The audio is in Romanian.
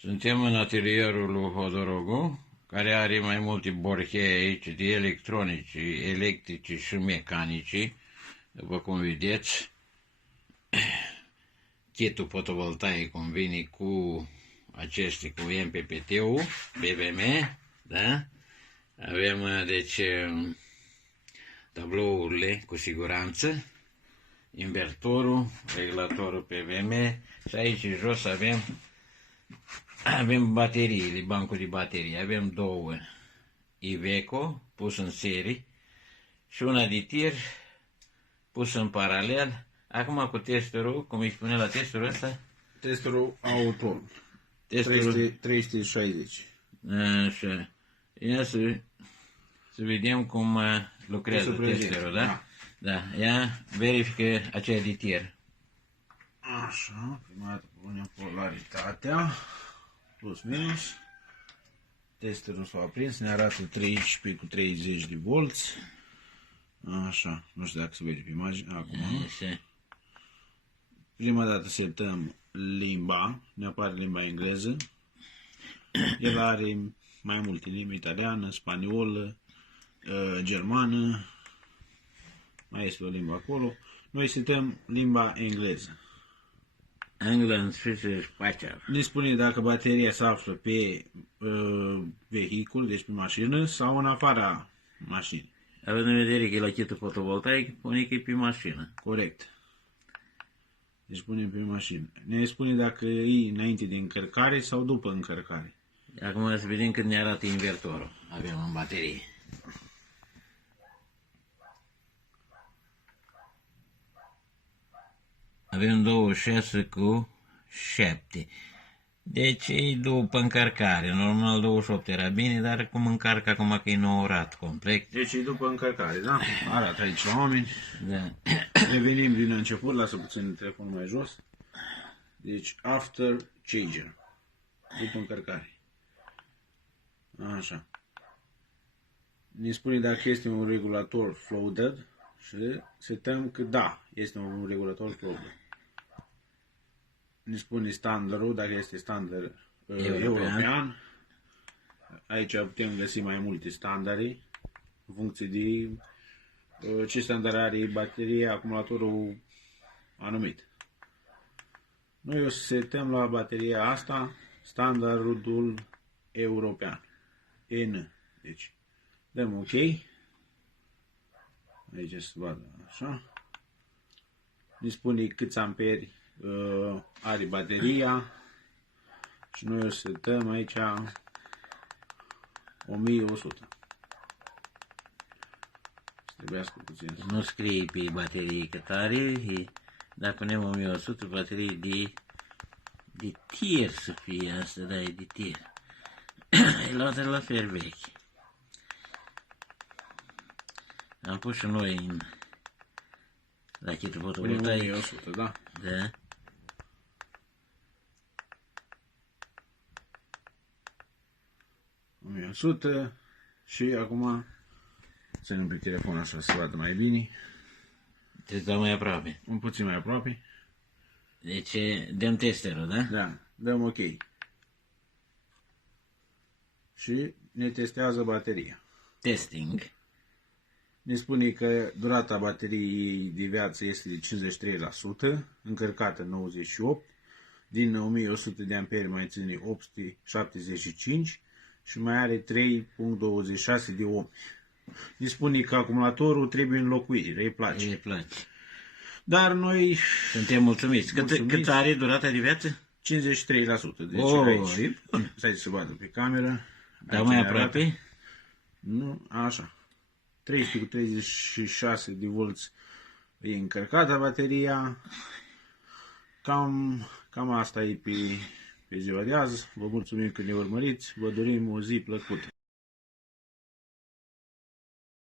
Suntem în atelierul lui Hodorogu, care are mai multe borchei aici de electronici, electrici și mecanici. După cum vedeți, kitul fotovoltaic vine cu aceste, cu MPPT-ul, BVM, da? Avem, deci, tablourile cu siguranță, invertorul, regulatorul PVM și aici jos avem bateriile, bancul de baterii. Avem două Iveco pus în serie și una de tir pus în paralel. Acum cu testorul, cum îi spune la testorul ăsta? Testorul auto. Testorul 360. Așa. Ia să vedem cum lucrează testorul, da? Da. Ia verifică aceea de tir. Așa, prima dată punem polaritatea, plus minus. Testorul s-a aprins, ne arată 13 cu 30 de volți. Așa, nu știu dacă se vede pe imagine, acum. Așa. Prima dată setăm limba, ne apare limba engleză. El are mai multe limbi, italiană, spaniolă, germană, mai este o limbă acolo. Noi setăm limba engleză. England Fisher Spacer. Ne spune dacă bateria se află pe vehicul, deci pe mașină, sau în afara mașinii. Având în vedere că e la kitul fotovoltaic, pune că e pe mașină. Corect. Deci punem pe mașină. Ne spune dacă e înainte de încărcare sau după încărcare. Acum să vedem cât ne arată invertorul. Avem în baterie. Avem 26 cu 7. Deci e după încărcare. Normal 28 era bine, dar cum încarcă acum că e nourat complet. Deci e după încărcare, da? Arată aici la oameni. Da. Revenim din început, lasă puțin telefonul mai jos. Deci after changer. După încărcare. Așa. Ne spune dacă este un regulator floated și setăm că da, este un regulator floated. Ne spune standardul, dacă este standard european. Aici putem găsi mai multe standarde în funcție de ce standard are bateria, acumulatorul anumit. Noi o să setăm la bateria asta standardul european. N. Deci dăm OK. Aici se vadă așa. Ne spune câți amperi are bateria și noi o să setăm aici 1100. Trebuiască puțin. Nu scrie pe baterie cât are, dar punem 1100 baterie de tir să fie asta, da, e de tir. E luată la fer vechi. Am pus și noi la kitul fotovoltaic. 1100, da. Da. Și acum ținem pe telefon așa să vadă mai bine. Trebuie să dau mai aproape. Un puțin mai aproape. Deci dăm testerul, da? Da, dăm OK. Și ne testează bateria. Testing. Ne spune că durata bateriei de viață este de 53%, încărcată 98%, din 1100 de amperi mai ține 875 și mai are 3.26 de ohm. Ne spune că acumulatorul trebuie înlocuit, îi place. Îi place. Dar noi suntem mulțumiți. Cât are durata de viață? 53%. Deci aici, stai să vadă pe cameră. Dar mai aproape? Nu, așa. 336 de volți e încărcată bateria. Cam asta e pe ziua de azi. Vă mulțumim că ne urmăriți. Vă dorim o zi plăcută.